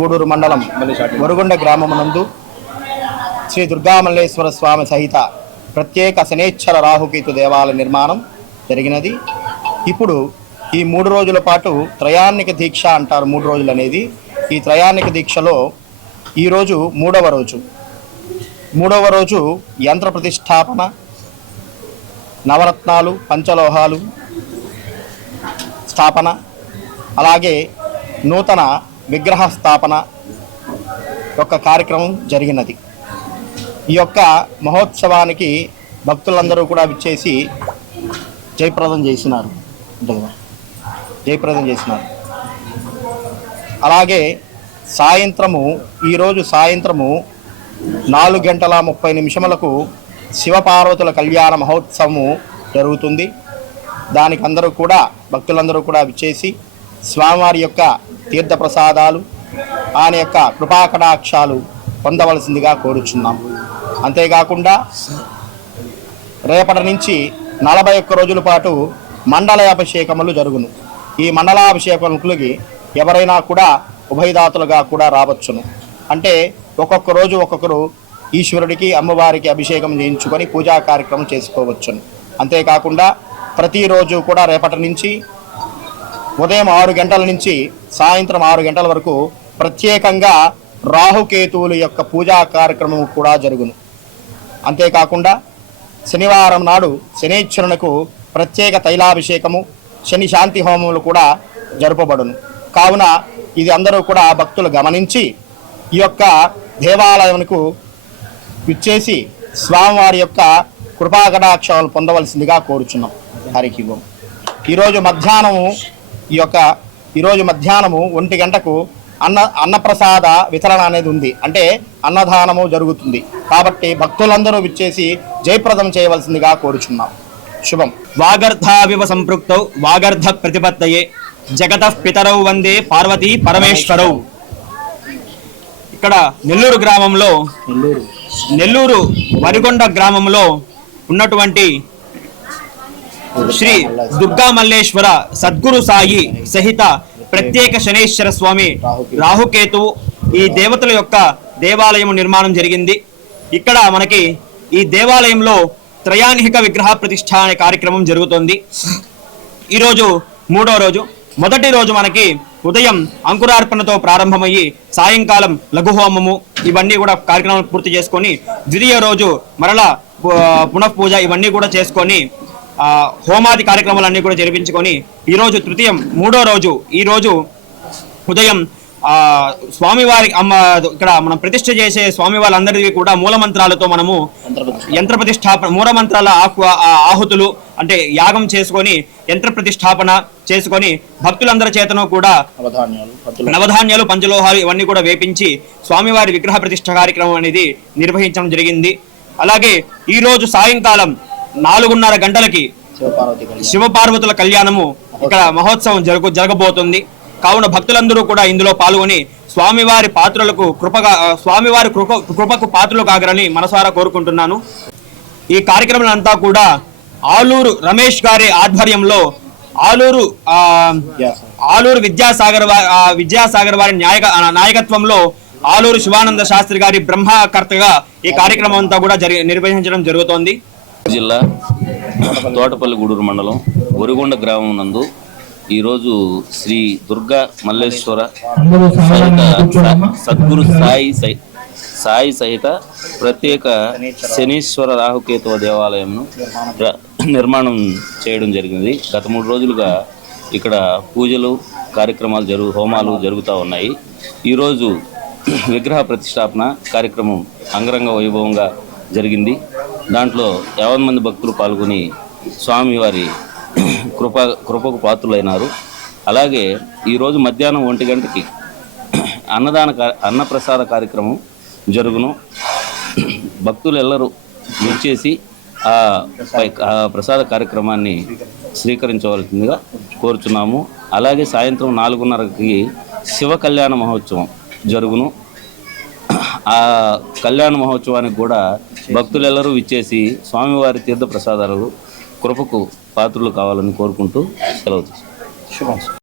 గూడూరు మండలం వరుగుండ గ్రామమునందు శ్రీ దుర్గామల్లేశ్వర స్వామి సహిత ప్రత్యేక శనేశ్వర రాహుకేతు దేవాలయ నిర్మాణం జరిగినది. ఇప్పుడు ఈ మూడు రోజుల పాటు త్రయాణిక దీక్ష అంటారు మూడు రోజులు అనేది. ఈ త్రయాణిక దీక్షలో ఈరోజు మూడవ రోజు. మూడవ రోజు యంత్ర ప్రతిష్టాపన నవరత్నాలు పంచలోహాలు స్థాపన అలాగే నూతన విగ్రహ స్థాపన యొక్క కార్యక్రమం జరిగినది. ఈ యొక్క మహోత్సవానికి భక్తులందరూ కూడా విచ్చేసి జయప్రదం చేసినారు. జయప్రదం చేసినారు. అలాగే సాయంత్రము ఈరోజు సాయంత్రము నాలుగు గంటల ముప్పై నిమిషములకు శివపార్వతుల కళ్యాణ మహోత్సవము జరుగుతుంది. దానికి అందరూ కూడా భక్తులందరూ కూడా విచ్చేసి స్వామివారి యొక్క తీర్థప్రసాదాలు ఆయన యొక్క కృపాకటాక్షాలు పొందవలసిందిగా కోరుచున్నాం. అంతేకాకుండా రేపటి నుంచి నలభై ఒక్క రోజుల పాటు మండలాభిషేకములు జరుగును. ఈ మండలాభిషేకములకి ఎవరైనా కూడా ఉభయదాతలుగా కూడా రావచ్చును. అంటే ఒక్కొక్క రోజు ఒక్కొక్కరు ఈశ్వరుడికి అమ్మవారికి అభిషేకం చేయించుకొని పూజా కార్యక్రమం చేసుకోవచ్చును. అంతేకాకుండా ప్రతిరోజు కూడా రేపటి నుంచి ఉదయం ఆరు గంటల నుంచి సాయంత్రం ఆరు గంటల వరకు ప్రత్యేకంగా రాహుకేతువుల యొక్క పూజా కార్యక్రమం కూడా జరుగును. అంతేకాకుండా శనివారం నాడు శనేశ్వరునకు ప్రత్యేక తైలాభిషేకము శని శాంతి హోమములు కూడా జరుపబడును. కావున ఇది అందరూ కూడా భక్తులు గమనించి ఈ యొక్క దేవాలయంకు విచ్చేసి స్వామివారి యొక్క కృపాకటాక్షాలు పొందవలసిందిగా కోరుచున్నాం. హరికి ఓం. ఈరోజు మధ్యాహ్నము ఈ యొక్క ఈరోజు మధ్యాహ్నము ఒంటి గంటకు అన్న అన్నప్రసాద వితరణ అనేది ఉంది. అంటే అన్నదానము జరుగుతుంది. కాబట్టి భక్తులందరూ విచ్చేసి జయప్రదం చేయవలసిందిగా కోరుచున్నాం. శుభం. వాగర్ధావివ సంపృక్తౌ వాగర్ధ ప్రతిపత్తయే జగత పితరౌ వందే పార్వతీ పరమేశ్వరౌ. ఇక్కడ నెల్లూరు గ్రామంలో నెల్లూరు. నెల్లూరు వరిగొండ గ్రామంలో ఉన్నటువంటి శ్రీ దుర్గా మల్లేశ్వర సద్గురు సాయి సహిత ప్రత్యేక శనేశ్వర స్వామి రాహుకేతు ఈ దేవతల యొక్క దేవాలయం నిర్మాణం జరిగింది. ఇక్కడ మనకి ఈ దేవాలయంలో త్రయానిహిక విగ్రహ ప్రతిష్ట అనే కార్యక్రమం జరుగుతోంది. ఈరోజు మూడో రోజు. మొదటి రోజు మనకి ఉదయం అంకురార్పణతో ప్రారంభమయ్యి సాయంకాలం లఘుహోమము ఇవన్నీ కూడా కార్యక్రమాలు పూర్తి చేసుకొని ద్వితీయ రోజు మరలా పునఃపూజ ఇవన్నీ కూడా చేసుకొని హోమాది కార్యక్రమాలన్నీ కూడా జరిపించుకొని ఈరోజు తృతీయం మూడో రోజు ఈ రోజు ఉదయం ఆ స్వామివారి అమ్మ ఇక్కడ మనం ప్రతిష్ఠ చేసే స్వామి వాళ్ళందరివి కూడా మూల మంత్రాలతో మనము యంత్ర ప్రతిష్టాపన మూల మంత్రాల ఆహు ఆ ఆహుతులు అంటే యాగం చేసుకొని యంత్ర ప్రతిష్టాపన చేసుకొని భక్తులందరి చేతను కూడా నవధాన్యాలు పంచలోహాలు ఇవన్నీ కూడా వేపించి స్వామివారి విగ్రహ ప్రతిష్ఠ కార్యక్రమం అనేది నిర్వహించడం జరిగింది. అలాగే ఈ రోజు సాయంకాలం నాలుగున్నర గంటలకి శివపార్వతుల కళ్యాణము ఇక్కడ మహోత్సవం జరుగు జరగబోతుంది. కావున భక్తులందరూ కూడా ఇందులో పాల్గొని స్వామివారి పాత్రలకు కృపగా స్వామివారి కృప కృపకు పాత్రలు కాగరని మనసారా కోరుకుంటున్నాను. ఈ కార్యక్రమం అంతా కూడా ఆలూరు రమేష్ గారి ఆధ్వర్యంలో ఆలూరు ఆ, ఆలూరు విద్యాసాగర్ విద్యాసాగర్ వారి న్యాయక ఆ, నాయకత్వంలో ఆలూరు శివానంద శాస్త్రి గారి బ్రహ్మకర్తగా ఈ కార్యక్రమం అంతా కూడా జరి నిర్వహించడం జరుగుతోంది. జిల్లా తోటపల్లి గూడూరు మండలం ఒరిగొండ గ్రామం నందు ఈరోజు శ్రీ దుర్గా మల్లేశ్వర సద్గురు సాయి సై సాయి సహిత ప్రత్యేక శనీశ్వర రాహుకేతువ దేవాలయంను నిర్మాణం చేయడం జరిగింది. గత మూడు రోజులుగా ఇక్కడ పూజలు కార్యక్రమాలు జరుగు హోమాలు జరుగుతూ ఉన్నాయి. ఈరోజు విగ్రహ ప్రతిష్టాపన కార్యక్రమం అంగరంగ వైభవంగా జరిగింది. దాంట్లో యావన్ మంది భక్తులు పాల్గొని స్వామివారి కృప కృపకు పాత్రులైనారు. అలాగే ఈరోజు మధ్యాహ్నం ఒంటి గంటకి అన్నదాన అన్నప్రసాద కార్యక్రమం జరుగును. భక్తులు ఎల్లరూ విచ్చేసి ఆ ప్రసాద కార్యక్రమాన్ని స్వీకరించవలసిందిగా కోరుచున్నాము. అలాగే సాయంత్రం నాలుగున్నరకి శివ కళ్యాణ మహోత్సవం జరుగును. ఆ కళ్యాణ మహోత్సవానికి కూడా భక్తులెల్లరూ విచ్చేసి స్వామివారి తీర్థ ప్రసాదాలు కృపకు పాత్రలు కావాలని కోరుకుంటూ సెలవు శుభం